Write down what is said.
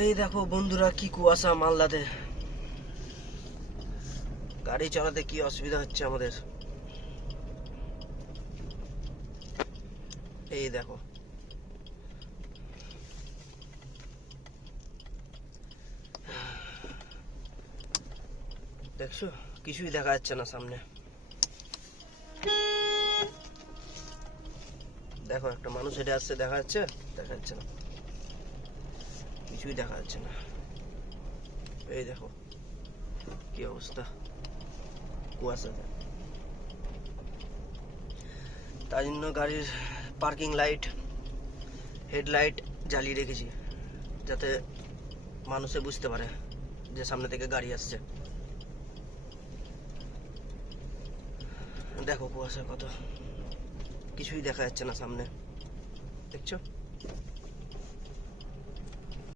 এই দেখো বন্ধুরা, কি কুয়াশা মালদাতে। গাড়ি চালাতে কি অসুবিধা হচ্ছে আমাদের। এই দেখো, দেখছো কিছুই দেখা যাচ্ছে না সামনে। দেখো একটা মানুষ হেঁটে আসছে, দেখা যাচ্ছে? দেখা যাচ্ছে না, কিছুই দেখা যাচ্ছে না। এই দেখো কি অবস্থা কুয়াশাতে। তার জন্য গাড়ির পার্কিং লাইট, হেডলাইট জ্বালিয়ে রেখেছি, যাতে মানুষে বুঝতে পারে যে সামনে থেকে গাড়ি আসছে। দেখো কুয়াশা কত, কিছুই দেখা যাচ্ছে না সামনে, দেখছো?